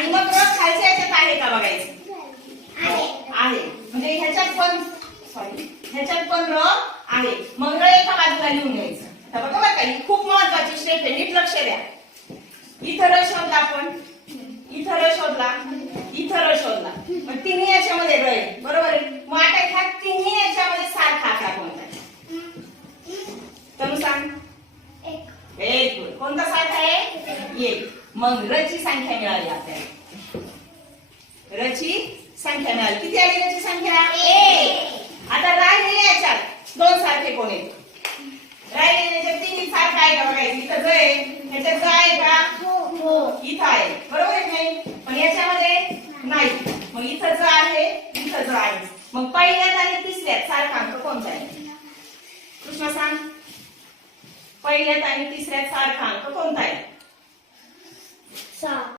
आणि मग र खालच्या याच्यात आहे का बघायचं. आहे म्हणजे ह्याच्यात पण ह्याच्यात पण र आहे. मग र एका बाजूला लिहून घ्यायचं. आता बघा बरं का ही खूप महत्वाची स्टेप आहे. नीट लक्ष द्या. इथं र शोधला आपण, इथं र शोधला, इथं र शोधला. मग तिन्ही याच्यामध्ये र आहे. बरोबर आहे. मग आता ह्या तिन्ही याच्यामध्ये सारखा आकडा कोणता आहे? तनु सांग. Very good. कोणता सारखा आहे? 1. मग र ची संख्या मिळाली आपल्याला. र ची संख्या मिळाली. किती आली र ची संख्या? 1. आता राहिलेल्या याच्यात 2 सारखे कोण आहेत? राहिलेल्या याच्यात तिन्ही सारखं आहे का बघायचं. इथं ज आहे, ह्याच्यात ज आहे का? हो. इथं आहे. बरोबर आहे नाही? पण याच्यामध्ये नाही. मग इथं ज आहे, इथं ज आहे. मग पहिल्यात आणि तिसऱ्यात सारखा अंक कोणता आहे? कृष्णा सांग. पहिल्यात आणि तिसऱ्यात सारखा अंक कोणता आहे? 6.